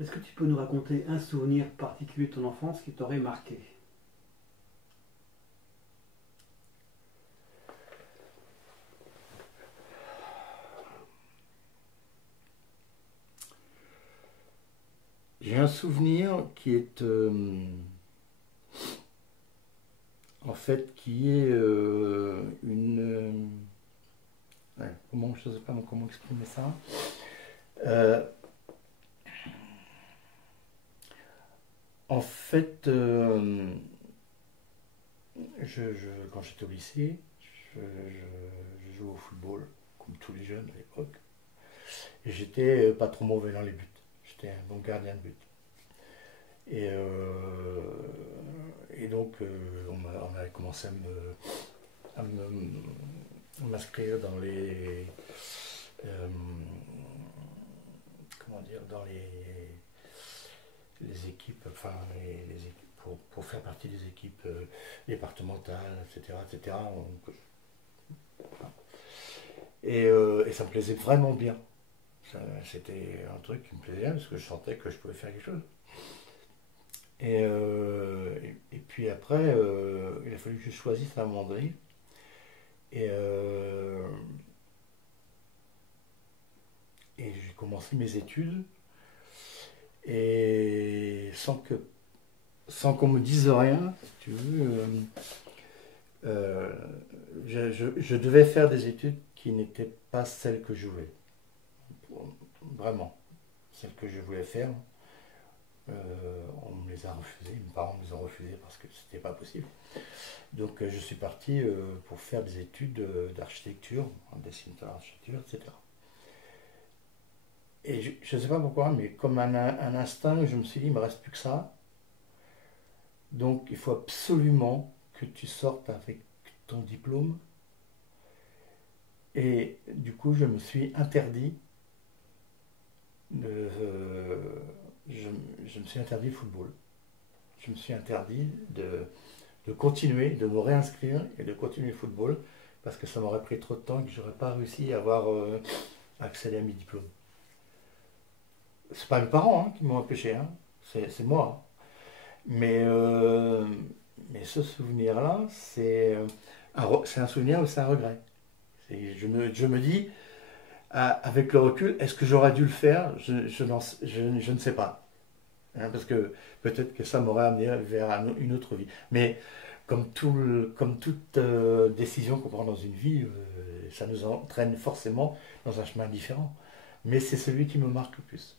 Est-ce que tu peux nous raconter un souvenir particulier de ton enfance qui t'aurait marqué? J'ai un souvenir qui est en fait qui est ouais, comment je sais pas comment exprimer ça. Euh, En fait, quand j'étais au lycée, je jouais au football, comme tous les jeunes à l'époque. Et j'étais pas trop mauvais dans les buts. J'étais un bon gardien de but. Et, euh, et donc, on a commencé à m'inscrire dans euh, comment dire, dans les équipes, enfin, les équipes pour faire partie des équipes départementales, etc., etc. Et ça me plaisait vraiment bien. C'était un truc qui me plaisait bien parce que je sentais que je pouvais faire quelque chose. Et puis après, il a fallu que je choisisse à un moment donné. Et, euh, et j'ai commencé mes études et sans qu'on me dise rien, si tu veux, euh, je devais faire des études qui n'étaient pas celles que je voulais. Vraiment, celles que je voulais faire. On me les a refusées, mes parents me les ont refusées parce que c'était pas possible. Donc je suis parti pour faire des études d'architecture, en dessin d'architecture, etc. Et je ne sais pas pourquoi, mais comme un instinct, je me suis dit, il ne me reste plus que ça. Donc il faut absolument que tu sortes avec ton diplôme. Et du coup, je me suis interdit de, je, je me suis interdit le football. Je me suis interdit de continuer, de me réinscrire et de continuer le football parce que ça m'aurait pris trop de temps et que j'aurais pas réussi à avoir accédé à mes diplômes. C'est pas mes parents qui m'ont empêché, hein. C'est moi. Mais, euh, mais ce souvenir-là, c'est un souvenir ou c'est un regret. Je me dis, avec le recul, est-ce que j'aurais dû le faire? Je ne sais pas. Hein, parce que peut-être que ça m'aurait amené vers une autre vie. Mais comme toute décision qu'on prend dans une vie, ça nous entraîne forcément dans un chemin différent. Mais c'est celui qui me marque le plus.